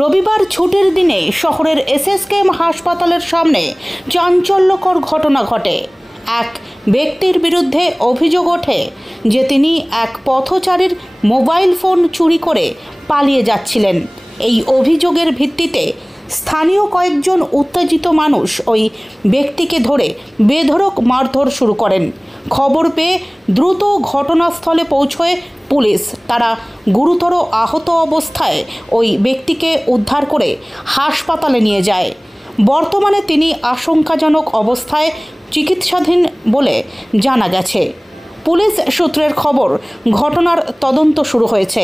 রবিবার ছুটির দিনে শহরের এসএসকেএম হাসপাতালের সামনে চাঞ্চল্যকর ঘটনা ঘটে। এক ব্যক্তির বিরুদ্ধে অভিযোগ ওঠে যে তিনি এক পথচারীর মোবাইল ফোন চুরি করে পালিয়ে যাচ্ছিলেন। এই অভিযোগের ভিত্তিতে স্থানীয় কয়েকজন উত্তেজিত মানুষ ওই ব্যক্তিকে ধরে বেধড়ক মারধর শুরু করেন। খবর পেয়ে দ্রুত ঘটনাস্থলে পৌঁছয় পুলিশ। তারা গুরুতর আহত অবস্থায় ওই ব্যক্তিকে উদ্ধার করে হাসপাতালে নিয়ে যায়। বর্তমানে তিনি আশঙ্কাজনক অবস্থায় চিকিৎসাধীন বলে জানা গেছে। পুলিশ সূত্রের খবর, ঘটনার তদন্ত শুরু হয়েছে।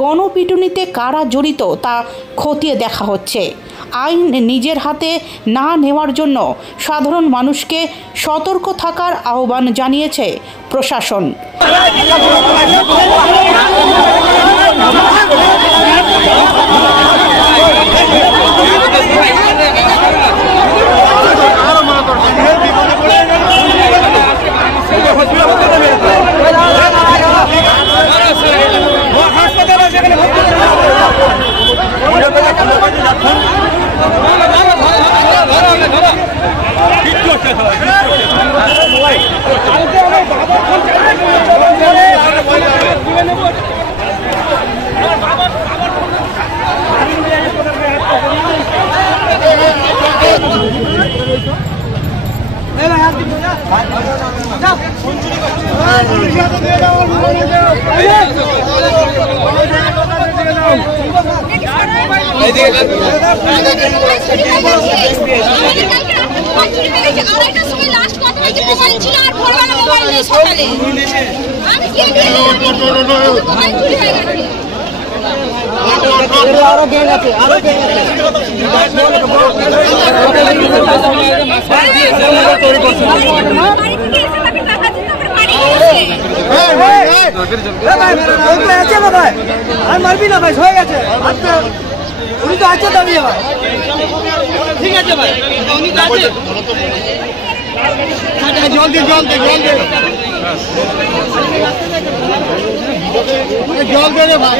গণপিটুনিতে কারা জড়িত তা খতিয়ে দেখা হচ্ছে। আইন নিজের হাতে না নেওয়ার জন্য সাধারণ মানুষকে সতর্ক থাকার আহ্বান জানিয়েছে প্রশাসন। মারবি না ভাই, হয়ে গেছে। উনি তো আছে দাবি ভাই, ঠিক আছে ভাই, উনি তো আছে। জল দে, জল দে, জল দে, জল দে রে ভাই।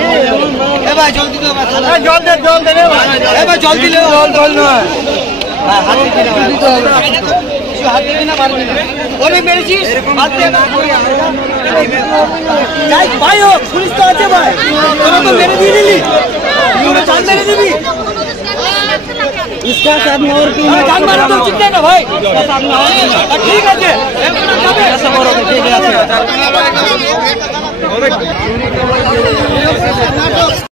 এ ভাই জল দিতে হবে, জল দে, জল দে রে ভাই। এ ভাই জল দিলে জল জল নয় ভাই, হাত দিবি না, দিতে হবে। হাত দিবি না, পারবি না। ওরে মেরেছিস, হাত দে না। যাই ভাই হোক, পুলিশ তো আছে ভাই। তোরা তো মেরে দিয়ে দিলি, তোরা চাল মেরে দিবি। इसका सामने और की जान मारो तो चिंता ना भाई, सामने और ठीक है जे ऐसा मारो तो ठीक है।